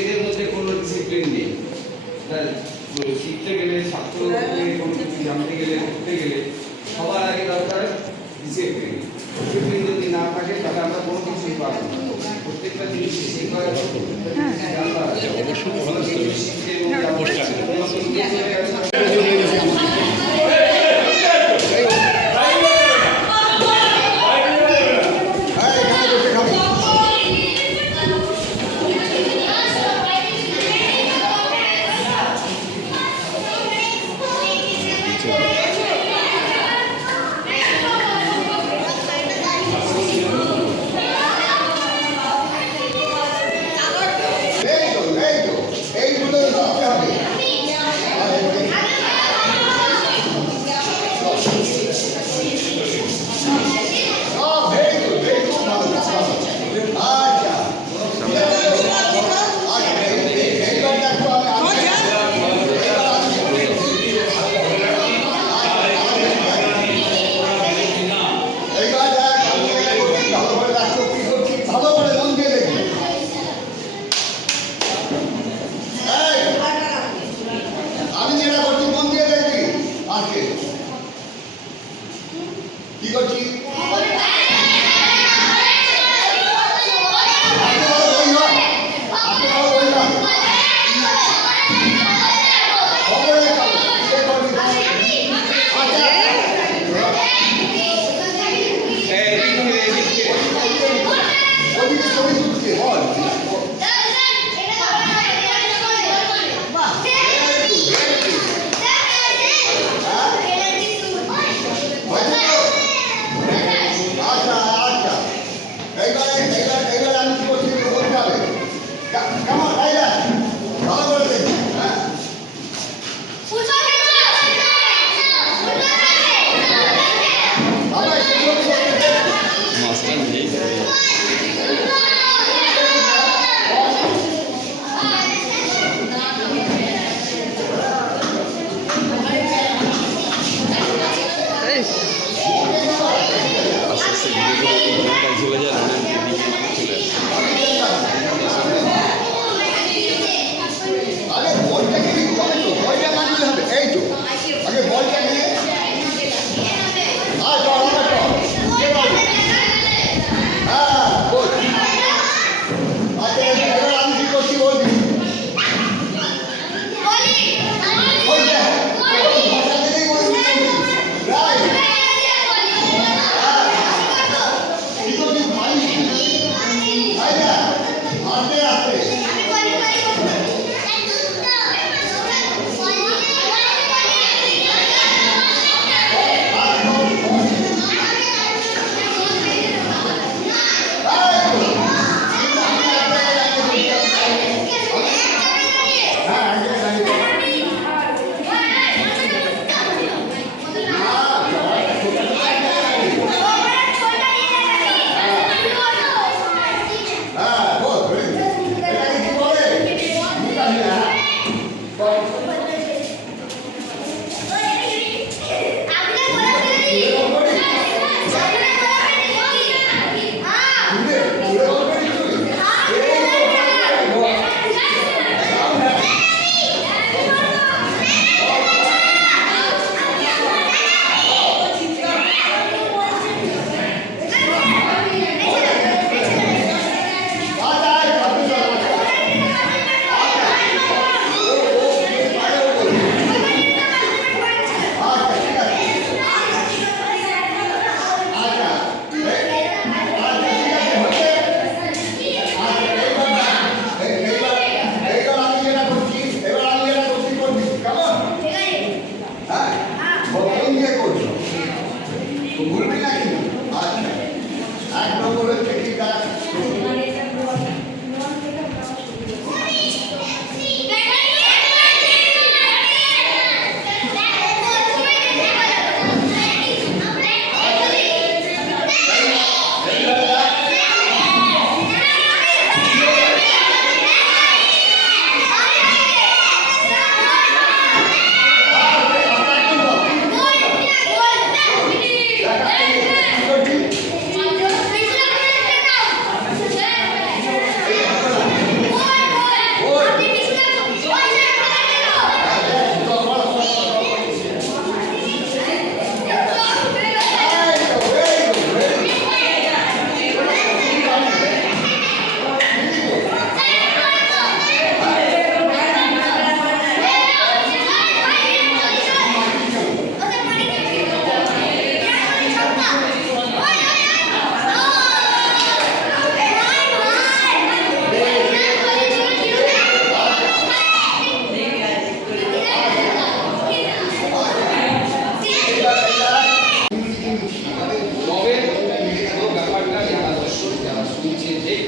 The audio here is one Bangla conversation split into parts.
এদের মধ্যে কোনো ডিসিপ্লিন নেই। শিখতে গেলে ছাত্রকে কোনো কিছু জানতে গেলে করতে গেলে সবার আগে দরকার ডিসিপ্লিন। ডিসিপ্লিন যদি না থাকে তাহলে আমরা কোনো কিছুই পাবো না। প্রত্যেকটা জিনিস শিখতে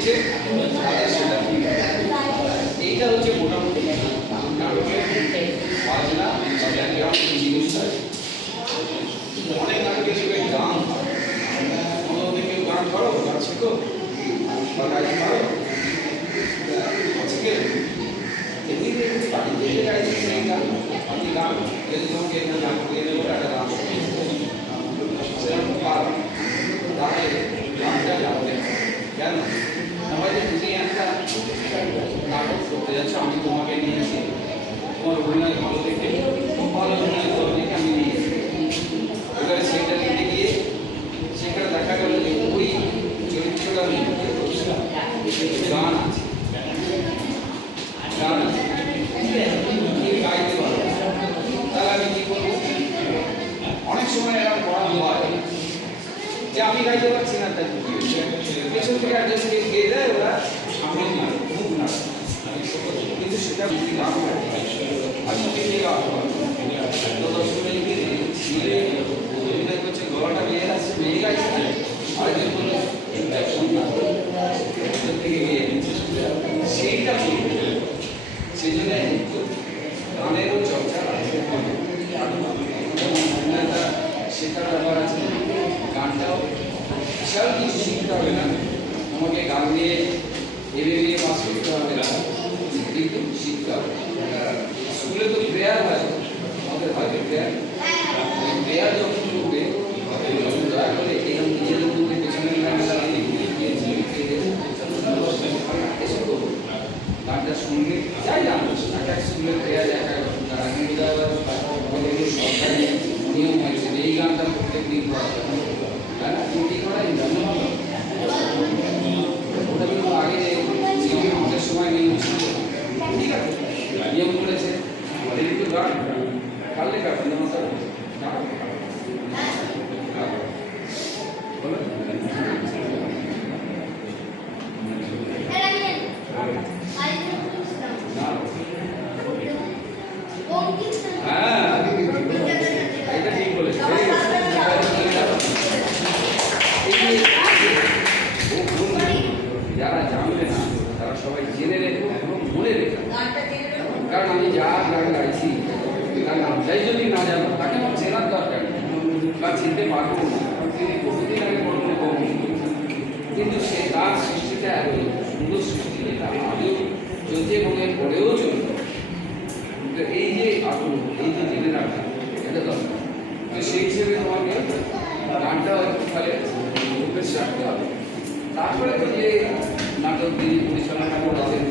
করছে তাদের সেটা ঠিক আছে। এইটা হচ্ছে মোটামুটি নাটকের বাজনা বা ব্যাকগ্রাউন্ড জিনিসটা। অনেক নাটকে সবাই গান কোনো কেউ গান করো, গান শেখো বা গাইতে পারো, আজকে এমনিতে বাড়িতে গাইতে সেই গান আপনি গান যদি তোমাকে গান করে দেবো একটা গান সেরকম পারো, তাহলে গানটা গাবে কেন? আমাদের তুমি একটা নাটক করতে যাচ্ছ, আমি তোমাকে নিয়েছি, তোমার অভিনয় ভালো দেখে খুব ভালো অভিনয় করবে আমি নিয়েছি। এবারে সেটা নিতে গিয়ে সেখানে দেখা গেল যে ওই চরিত্রটা গান আছে, গান আছে, গাইতে পারো, তাহলে আমি কি করবো? অনেক সময় এরকম করা হয় যে আমি গাইতে পারছি না, তাই পেছন থেকে একজন গিয়ে দেয়, ওরা আমি মুখ না, কিন্তু সেটা যদি গান হয় আমি পেয়ে গান তো দর্শকদেরকে ছিঁড়ে অভিনয় করছে, গলাটা মেয়ে আসছে, মেয়ে গাইছে, আরেকজন বললো থেকে গিয়ে সেইটা সেই জন্য গানেরও চর্চা শেখার ব্যাপার আছে। গানটাও বিশাল কিছু শিখতে হবে না, আমাকে গান দিয়ে এমএ পাস করতে হবে না, কিন্তু শিখতে হবে। স্কুলে তো প্রেয়ার হয়, আমাদের হয়তো প্রেয়ার যখন করবে দয়া করে এরকম নিজেদের মধ্যে পেছনে গানটা শুনলে যাই না একটা স্কুলে প্রেয়ার সরকারি নিয়ম হয়েছে এই গানটা প্রত্যেক দিন করা ওটা কিন্তু আগে আমাদের সময় নিয়ম ছিল, ঠিক আছে নিয়ম করেছে কিন্তু গান কালকে কাটবে যারা জানবে না তারা সবাই জেনে রেখে মনে রেখে, কারণ আমি যা গান গাইছি তার নামটাই যদি না জানো তাকে আমার চেনার দরকার বা চিনতে পারবো না, তিনি বহুদিন আগে পড়ানো কম, কিন্তু সে তার সৃষ্টিটা এত সুন্দর সৃষ্টি যেটা আগেও চলছে এবং এর পরেও চলবে। এই যে আগ্রহ, এই যে জেনে রাখা এটা দরকার। তো সেই হিসেবে তোমাকে গানটা তাহলে অভ্যেস রাখতে হবে। তারপরে তো যে নাটক তিনি পরিচালনা করেছেন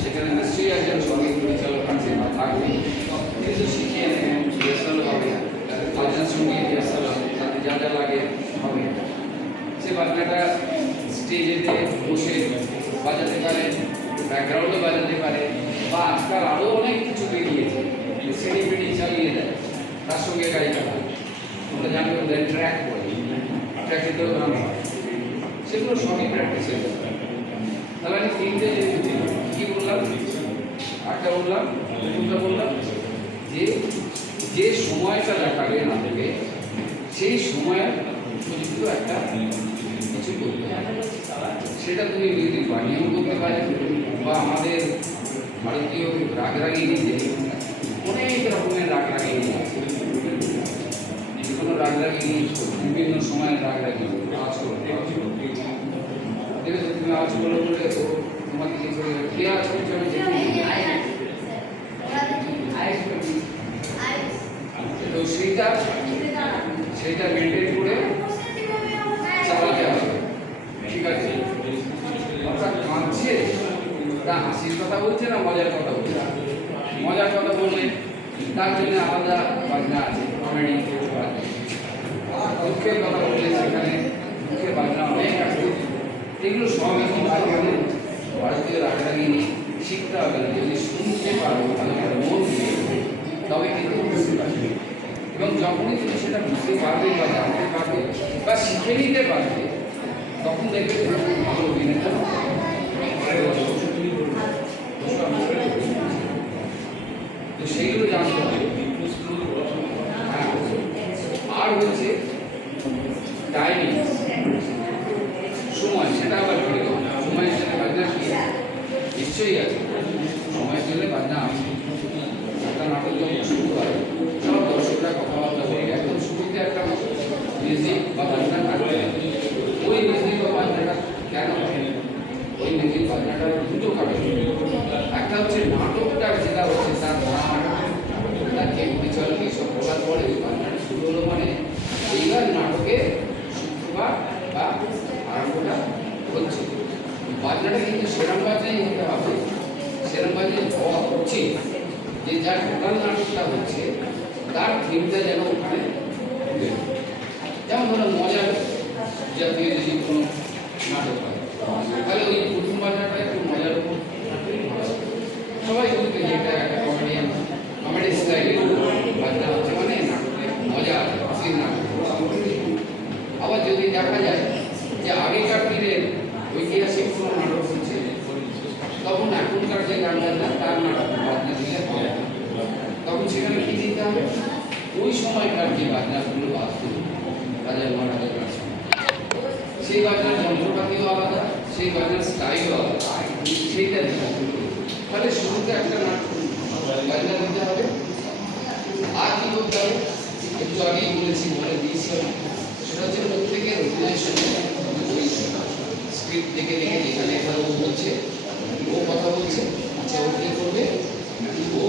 সেখানে নিশ্চয়ই একজন সঙ্গীত পরিচালক আছে বা থাকবে, কিন্তু শিখিয়ে রিহার্সাল হবে, বাজনার সঙ্গে রিহার্সাল হবে, তাতে যা যা লাগে হবে। সে বাজনাটা স্টেজেতে বসে বাজাতে পারে, ব্যাকগ্রাউন্ডে বাজাতে পারে, বা আজকাল আরও অনেক কিছু বেরিয়েছে সিডি পিডি চালিয়ে দেয়, তার সঙ্গে গাইতে হয়, ওটা জানতে ওদের ট্র্যাক করে, ট্র্যাকেতেও গান হয়, সেগুলো সবই প্র্যাকটিসের ব্যাপার। তাহলে আমি তিনটে কী বললাম, একটা বললাম, প্রথমটা বললাম যে যে সময়টা দেখাবে না থেকে সেই সময়ের উপযুক্ত একটা কিছু করতে হবে, সেটা তুমি যদি বানিয়েও করতে পারে বা আমাদের ভারতীয় রাগরাগিনীতে অনেক রকমের রাগরাগিনী আছে, যে কোনো রাগরাগিনী বিভিন্ন সময়ের রাগরাগিনী আওয়াজ করতে ঠিক আছে, তুমি আওয়াজ করো বলে তোমাকে কি করে কে আওয়াজ করছে আমি তো সেইটা মেনটেন করে চালাতে হবে, ঠিক আছে? অর্থাৎ কাঁদছে তা হাসির কথা বলছে না মজার কথা বলছে, মজার কথা বললে তার জন্য আলাদা বাজনা আছে, কমেডি বাজনা, দুঃখের কথা বললে সেখানে দুঃখের বাজনা অনেক আছে। এগুলো সবই কিন্তু আমাদের ভারতীয় রাগরাগিনী শিখতে হবে, যদি শুনতে পারো ভালো করে মন দিয়ে তবে কিন্তু বুঝতে পারবে, এবং যখনই তুমি সেটা বুঝতে পারবে বা জানতে পারবে বা শিখে নিতে পারবে তখন দেখবে ভালো অভিনেতা। তো সেইগুলো জানতে হবে। আর হচ্ছে টাইমিং, সময়, সেটা আবার কি সময়ের সাথে নিশ্চয়ই আছে, সময় পেলে বাজনা আছে। একটা নাটক যখন শুরু হয় সব দর্শকরা কথাবার্তা বলে একদম শুরুতে একটা মিউজিক বা বাজনা থাকবে। ওই মিউজিক বা বাজনাটা কেন হয়? ওই মিউজিক বাজনাটা দুটো কারণ। একটা হচ্ছে নাটকটার যেটা হচ্ছে তার নাম, তার কে পরিচালক এইসব বলার পরে ওই বাজনাটা শুরু হলো মানে এইবার নাটকে শুক্রবার বা আরম্ভটা হচ্ছে। বাজনাটা কিন্তু সেরম বাজনাই হতে হবে, সেরম বাজনাই হওয়া হচ্ছে যে যার টোটাল নাটকটা হচ্ছে তার থিমটা যেন ওখানে ঢুকে। যেমন ধরো মজার জাতীয় যদি কোনো নাটক হয় তাহলে ওই প্রথম বাজনাটা একটু মজার উপর সবাই বলতে যে এটা একটা কমেডি স্টাইলে বাজনা হচ্ছে মানে নাটকে মজা আছে, সেই নাটক। আবার যদি দেখা যায় যে আগেকার দিনের ঐতিহাসিক কোনো নাটক হচ্ছে তখন এখনকার যে গান বাজনা তার নাটক বাজনা দিলে হয়, তখন সেখানে কি দিতে হবে? ওই সময়কার যে বাজনাগুলো বাজত রাজা মহারাজার সময়, সেই বাজনার যন্ত্রপাতিও আলাদা, সেই বাজনার স্টাইলও আলাদা, সেইটা দিতে হবে। তাহলে শুরুতে একটা নাটক বাজনা দিতে হবে। আর কি করতে হবে? একটু আগেই বলেছি, বলে দিয়েছিলাম, সেটা হচ্ছে প্রত্যেকের অভিনয়ের সঙ্গে ওই স্ক্রিপ্ট দেখে দেখে যেখানে ও বলছে, ও কথা বলছে, আচ্ছা ও কি করবে, ও